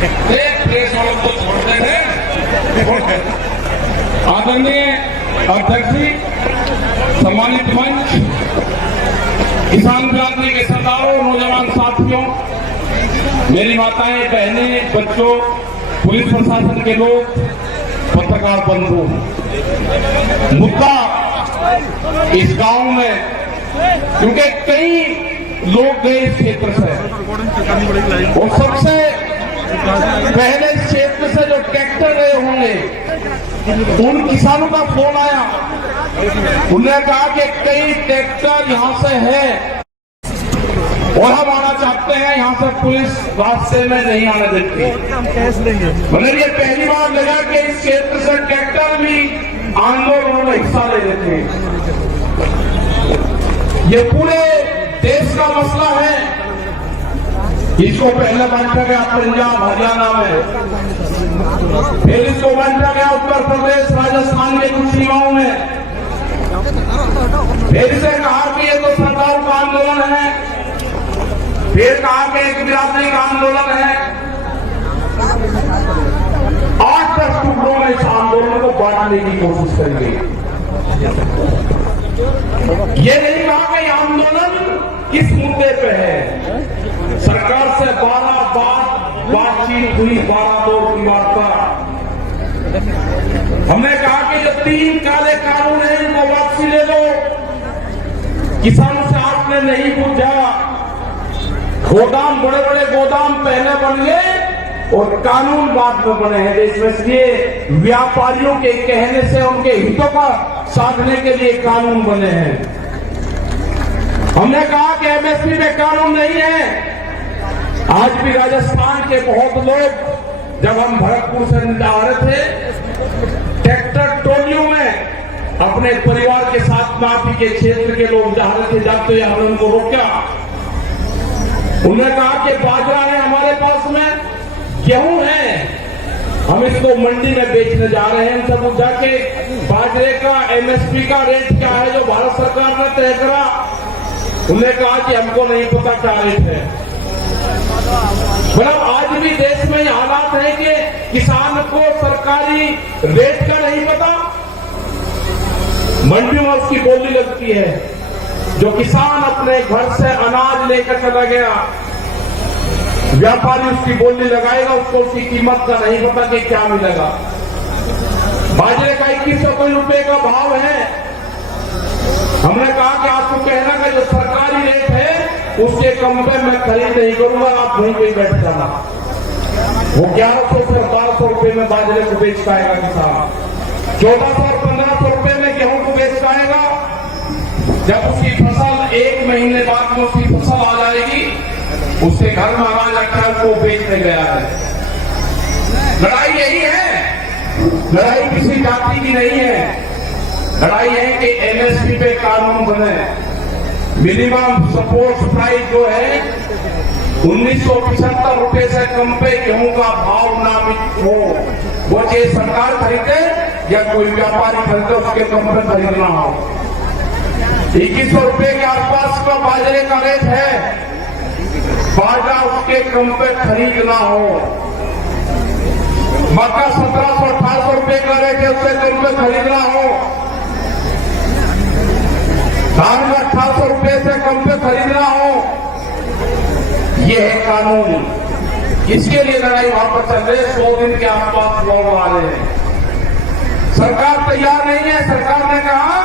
Press वालों को छोड़ते थे। आदरणीय अध्यक्ष जी, सम्मानित मंच, किसान क्रांति के सरदारों, नौजवान साथियों, मेरी माताएं, बहनें, बच्चों, पुलिस प्रशासन के लोग, पत्रकार बंधु, मुद्दा इस गांव में, क्योंकि कई लोग गए इस क्षेत्र से और सबसे पहले इस क्षेत्र से जो ट्रैक्टर गए होंगे उन किसानों का फोन आया। उन्होंने कहा कि कई ट्रैक्टर यहां से है और हम आना चाहते हैं, यहां से पुलिस रास्ते में नहीं आने देती। मतलब ये पहली बार लगा कि इस क्षेत्र से ट्रैक्टर भी आंदोलन में हिस्सा ले लेते हैं। ये पूरे देश का मसला है। इसको पहले बांटा गया पंजाब हरियाणा में, फिर इसको बांटा गया उत्तर प्रदेश राजस्थान के कुछ सीमाओं में, फिर से कहा कि ये तो सरकार का आंदोलन है, फिर कहा कि एक बिरादरी का आंदोलन है। 8-10 टुकड़ों में इस आंदोलन को बांटने की कोशिश करेंगे। ये नहीं कहा कि आंदोलन किस मुद्दे पे है। सरकार से 12 बार बातचीत हुई, 12 दौर की वार्ता। हमने कहा कि जो 3 काले कानून हैं इनको वापसी ले लो। किसानों से आपने नहीं पूछा। गोदाम, बड़े बड़े गोदाम पहले बन गए और कानून बाद में बने हैं देश में, इसलिए व्यापारियों के कहने से उनके हितों का साधने के लिए कानून बने हैं। हमने कहा कि एमएसपी में कानून नहीं है। आज भी राजस्थान के बहुत लोग, जब हम भरतपुर से आ रहे थे, ट्रैक्टर टोलियों में अपने परिवार के साथ माफी के क्षेत्र के लोग जा रहे थे, जाते हुए हमने उनको रोका। उन्होंने कहा कि बाजरा है हमारे पास में, गेहूं है, हम इसको मंडी में बेचने जा रहे हैं। सब पूछा कि बाजरे का एमएसपी का रेट क्या है जो भारत सरकार ने तय करा। उन्होंने कहा कि हमको नहीं पता क्या रेट है। मतलब आज भी देश में ये हालात है कि किसान को सरकारी रेट का नहीं पता, मंडियों में उसकी बोली लगती है। जो किसान अपने घर से अनाज लेकर चला गया, व्यापारी उसकी बोली लगाएगा, उसको उसकी कीमत का नहीं पता कि क्या मिलेगा। बाजरे का 2100 रुपए का भाव है। हमने कहा कि आपको कहना कि जो सरकारी रेट है उसके कम पे मैं खरीद नहीं करूंगा, आप वहीं पे बैठ जाना। वो 1100 से 1200 रुपए में बाजरे को बेच पाएगा किसान, 1400 और 1500 रुपए में गेहूं को बेच पाएगा। जब उसकी फसल 1 महीने बाद में उसकी फसल आ जाएगी, उसके घर में अनाज रखा है, उसको बेचने गया है। लड़ाई यही है, लड़ाई किसी जाति की नहीं है। लड़ाई है कि एमएसपी पे कानून बने। मिनिमम सपोर्ट प्राइस जो है 1975 रुपए से कम पे गेहूं का भाव नामित हो, वो चाहे सरकार खरीदे या कोई व्यापारी खरीदे, उसके कम पे खरीदना हो। 2100 रुपए के आसपास का बाजरे का रेट है, बाजरा उसके कम पे खरीदना हो। मक्का 1700-1800 रुपए का रेट है, उससे कम पे खरीदना हो। धान में 1800 रुपए से कम पे खरीदना हो। ये है कानून। इसके लिए लड़ाई वहां पर चल रही है। 100 दिन के आसपास लोग आ रहे हैं। सरकार तैयार नहीं है। सरकार ने कहा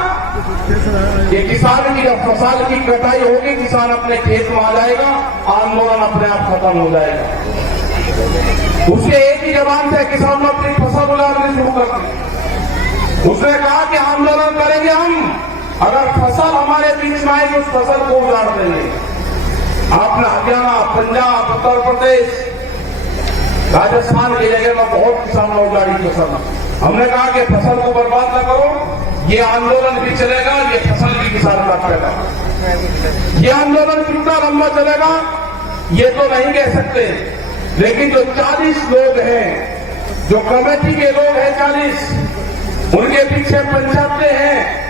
कि किसान की जब फसल की कटाई होगी, किसान अपने खेत में आ जाएगा, आंदोलन अपने आप खत्म हो जाएगा। उसके एक ही जबान से किसान अपनी फसल उड़ानी शुरू कर दी। उसने कहा कि आंदोलन करेंगे हम, अगर फसल हमारे बीच में आएगी उस फसल को उजाड़ देंगे। आपने हरियाणा, पंजाब, उत्तर प्रदेश, राजस्थान की जगह में बहुत किसानों ने उजाड़ी फसल। हमने कहा कि फसल को बर्बाद न करो, ये आंदोलन भी चलेगा, ये फसल भी किसान काटेगा। ये आंदोलन कितना लंबा चलेगा ये तो नहीं कह सकते, लेकिन जो 40 लोग हैं, जो कमेटी के लोग हैं 40, उनके पीछे पंचायतें हैं,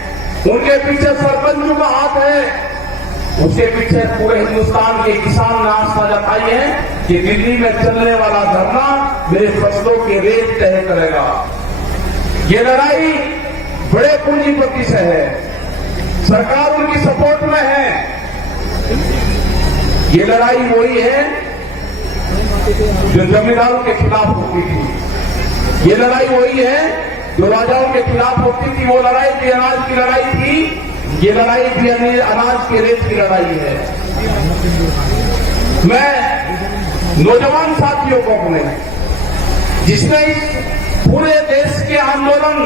उनके पीछे सरपंचों का हाथ है, उसके पीछे पूरे हिंदुस्तान के किसान ने आस्था जताई है कि दिल्ली में चलने वाला धरना मेरे फसलों के रेट तय करेगा। ये लड़ाई बड़े पूंजीपति से है, सरकार उनकी सपोर्ट में है। ये लड़ाई वही है जो जमींदारों के खिलाफ होती थी, ये लड़ाई वही है जो राजाओं के खिलाफ होती थी। वो लड़ाई भी अनाज की लड़ाई थी, ये लड़ाई भी अनाज के रेट की लड़ाई है। मैं नौजवान साथियों को अपने, जिसने इस पूरे देश के आंदोलन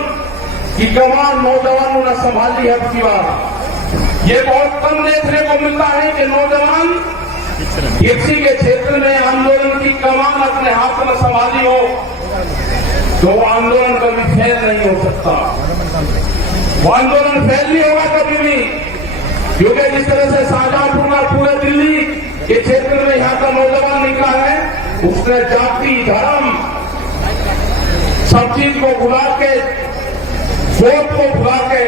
की कमान नौजवानों ने संभाली है अब की बार, ये बहुत कम देखने को मिलता है कि नौजवान किसी के क्षेत्र में आंदोलन की कमान अपने हाथ में संभाली हो तो वो आंदोलन कभी फेल नहीं हो सकता। वो आंदोलन फेल नहीं होगा कभी भी, क्योंकि जिस तरह से शाहजहांपुर का पूरे दिल्ली के क्षेत्र में यहां का नौजवान निकला है, उसने जाति धर्म सब चीज को भुला के, वोट को भुला के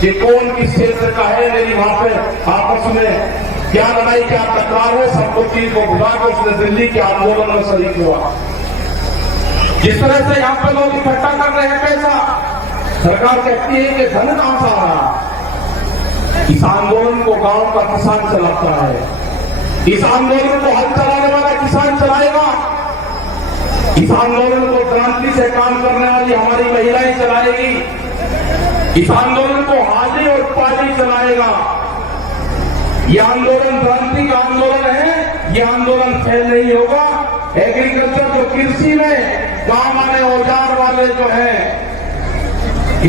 कि कौन किस क्षेत्र का है, मेरी वहां पे आपस में क्या लड़ाई क्या टकराव है, सब कुछ चीज को भुला के उसने दिल्ली के आंदोलन में शरीक हुआ। जिस तरह से यहां पे लोग इकट्ठा कर रहे हैं पैसा, सरकार कहती है कि धन कहां से आ रहा, इस आंदोलन को गांव का किसान चलाता है, इस आंदोलन को हल चलाने वाला किसान चलाएगा, इस आंदोलन को क्रांति से काम करने वाली हमारी महिलाएं चलाएगी, इस आंदोलन को हाजी और पाजी चलाएगा। यह आंदोलन क्रांति का आंदोलन है, यह आंदोलन फेल नहीं होगा। एग्रीकल्चर जो कृषि में काम आने औजार वाले जो है,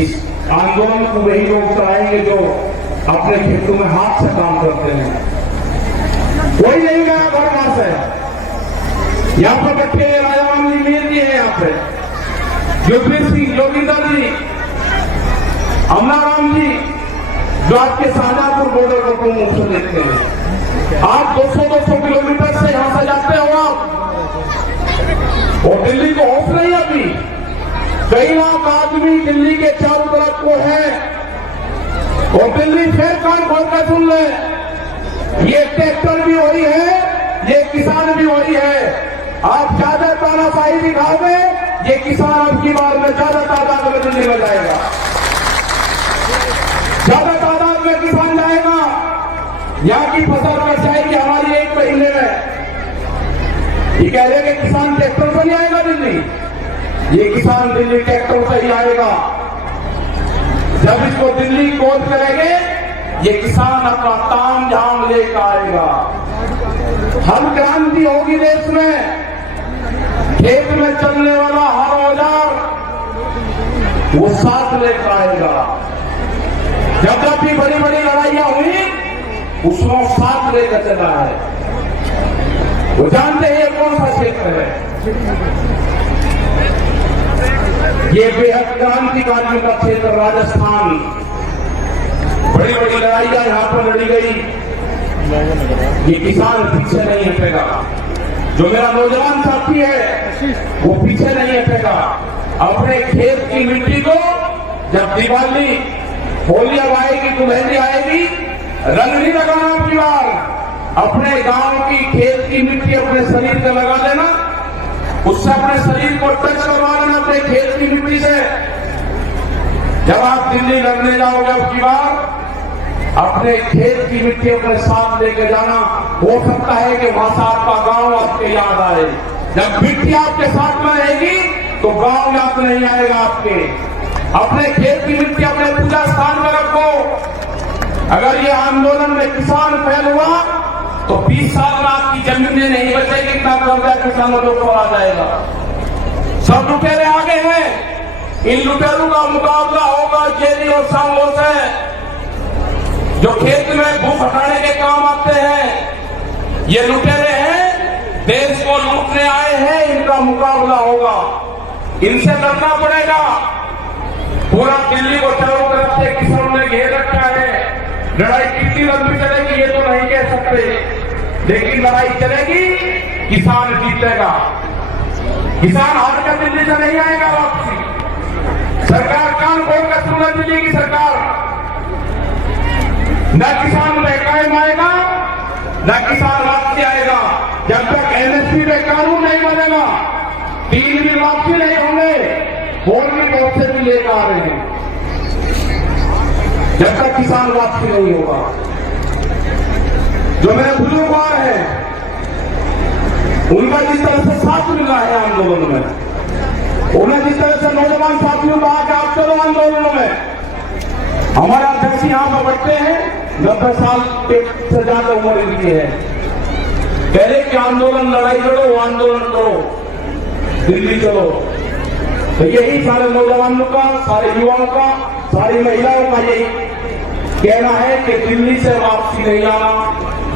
इस आंदोलन को वही लोग चलाएंगे जो अपने खेतों में हाथ से काम करते हैं। कोई नहीं गया घर वहां से, यहां पर बैठे राजाराम जी मीर जी है, यहाँ पे युद्धवीर सिंह जोगिंदर जी, अमनाराम जी, जो आपके शाहजहांपुर बॉर्डर को तुम मुख से देखते हैं। आप 200-200 किलोमीटर से यहां से जाते हो आप, और दिल्ली को ऑफ नहीं अभी, कई लाख आदमी दिल्ली के चारों तरफ को है, और दिल्ली फिर कान खोल कर सुन ले, ये ट्रैक्टर भी वही है, ये किसान भी वही है। आप ज्यादा तानाशाही दिखाओगे, ये किसान अब की बार में ज्यादा तादाद में दिल्ली में जाएगा, ज्यादा तादाद में किसान जाएगा, यहाँ की फसल कट जाएगी हमारी 1 महीने में। ये कह रहे कि किसान ट्रैक्टर से नहीं आएगा दिल्ली, ये किसान दिल्ली ट्रैक्टर से ही आएगा। जब इसको दिल्ली कोच करेंगे, ये किसान अपना ताम झाम लेकर आएगा। हर क्रांति होगी देश में, खेत में चलने वाला हर औजार वो साथ लेकर आएगा। जब जब भी बड़ी बड़ी लड़ाइयां हुई, उसमें साथ लेकर चला है। वो जानते हैं ये कौन सा क्षेत्र है, ये बेहद क्रांतिकारियों का क्षेत्र राजस्थान। बड़ी बड़ी लड़ाइयां यहां पर लड़ी गई, ये किसान पीछे नहीं हटेगा। जो मेरा नौजवान साथी है वो पीछे नहीं हटेगा। अपने खेत की मिट्टी को जब दिवाली होली अब आएगी, दुल्हनी आएगी, रंग नहीं लगाना अपनी बार, अपने गांव की खेत की मिट्टी अपने शरीर पे लगा लेना, उससे अपने शरीर को टच करवा लेना अपने खेत की मिट्टी से। जब आप दिल्ली लड़ने जाओगे अब की बार, अपने खेत की मिट्टी अपने साथ लेके जाना। हो सकता है कि वहां से आपका गांव आपके याद आए। जब मिट्टी आपके साथ में रहेगी तो गांव याद नहीं आएगा आपके। अपने खेत की मिट्टी अपने पूजा स्थान में रखो। अगर ये आंदोलन में किसान फेल हुआ तो 20 साल में आपकी जमीनें नहीं बचेगी, इतना कर्जा किसानों के ऊपर आ जाएगा। सब लुटेरे आगे हैं, इन लुटेरों का मुकाबला होगा जेरी और सांगों से, जो खेत में भूख हटाने के काम आते हैं। ये लुटेरे हैं, देश को लूटने आए हैं, इनका मुकाबला होगा, इनसे लड़ना पड़ेगा। पूरा दिल्ली को चारों तरफ से किसानों ने घेर रखा है। लड़ाई कितनी लंबी चलेगी ये तो नहीं कह सकते, लेकिन लड़ाई चलेगी, किसान जीतेगा। किसान हार कर दिल्ली से नहीं आएगा वापसी। सरकार कान खोल कर सुनना, दिल्ली की सरकार न किसान में कायम आएगा, न किसान वापसी आएगा। जब तक एमएसपी में कानून नहीं बनेगा, 3 भी वापसी नहीं होंगे, 4 भी बहुत से भी लेकर आ रहे हैं, जब तक किसान वापसी नहीं होगा। जो मेरे बुजुर्ग हैं, उनका जिस तरह से साथ मिला है आंदोलन में, उन्हें जिस तरह से नौजवान साथियों को कहा कि आप चलो आंदोलनों में, हमारे अध्यक्ष यहां पर बैठते हैं, 90 साल से ज्यादा उम्र इनकी है, पहले कि आंदोलन लड़ाई करो, वो आंदोलन करो, दिल्ली चलो। तो यही सारे नौजवानों का, सारे युवाओं का, सारी महिलाओं का यही कहना है कि दिल्ली से वापसी नहीं आना।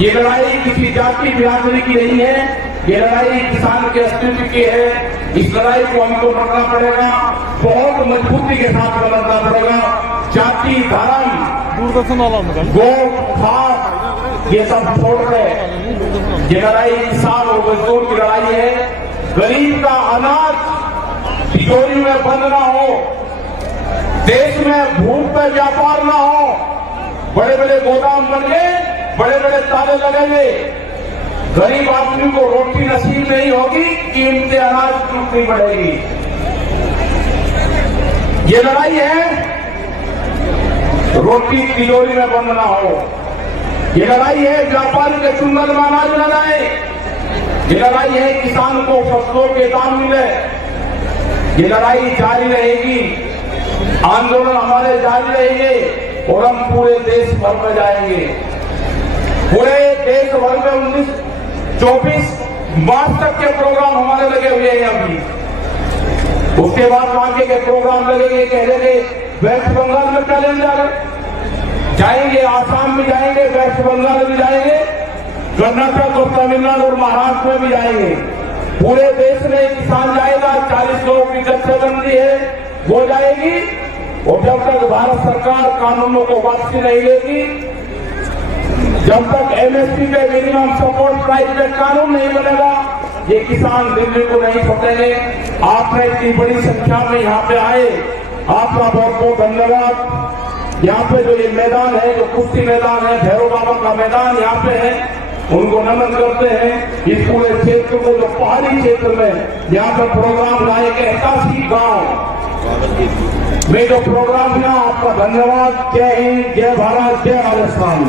ये लड़ाई किसी जाति बिरादरी की नहीं है, ये लड़ाई किसान के अस्तित्व की है। इस लड़ाई को हमको लड़ना पड़ेगा, बहुत मजबूती के साथ लड़ना पड़ेगा। जाति, धर्म, गो, खाद, ये सब छोड़ कर ये लड़ाई किसान और मजदूर की लड़ाई है। गरीब का अनाज तिजोरी में बंद ना हो, देश में भूख पे व्यापार ना हो, बड़े बड़े गोदाम बन गए, बड़े बड़े ताले लगेंगे, गरीब आदमी को रोटी नसीब नहीं होगी, कीमतें अनाज की उतनी बढ़ेगी। ये लड़ाई है रोटी तिजोरी में बंद ना हो, ये लड़ाई है व्यापारी के चुंगल में अनाज न जाए, ये लड़ाई है किसान को फसलों के दाम मिले। ये लड़ाई जारी रहेगी, आंदोलन हमारे जारी रहेंगे और हम पूरे देश भर में जाएंगे। पूरे देश भर में 24 मार्च तक के प्रोग्राम हमारे लगे हुए हैं अभी। उसके बाद आगे के प्रोग्राम लगेंगे, कह देंगे वेस्ट बंगाल में कैलेंडर जाएंगे, आसाम में जाएंगे, वेस्ट बंगाल में जाएंगे, कर्नाटक और तमिलनाडु और महाराष्ट्र में भी जाएंगे। पूरे देश में किसान जाएगा, 40 लोगों की जत्थेबंदी है वो जाएगी। और जब तक भारत सरकार कानूनों को वापसी नहीं लेगी, जब तक एमएसपी पे मिनिमम सपोर्ट प्राइस पे कानून नहीं बनेगा, ये किसान दिल्ली को नहीं छोड़ेंगे। आपने इतनी बड़ी संख्या में यहाँ पे आए, आपका बहुत बहुत धन्यवाद। यहाँ पे जो ये मैदान है, जो कुश्ती मैदान है, भैरव बाबा का मैदान यहाँ पे है, उनको नमन करते हैं। इस पूरे क्षेत्र को, जो पहाड़ी क्षेत्र में यहाँ पे प्रोग्राम लाए के 81 गांव में जो प्रोग्राम था, आपका धन्यवाद। जय हिंद, जय भारत, जय राजस्थान।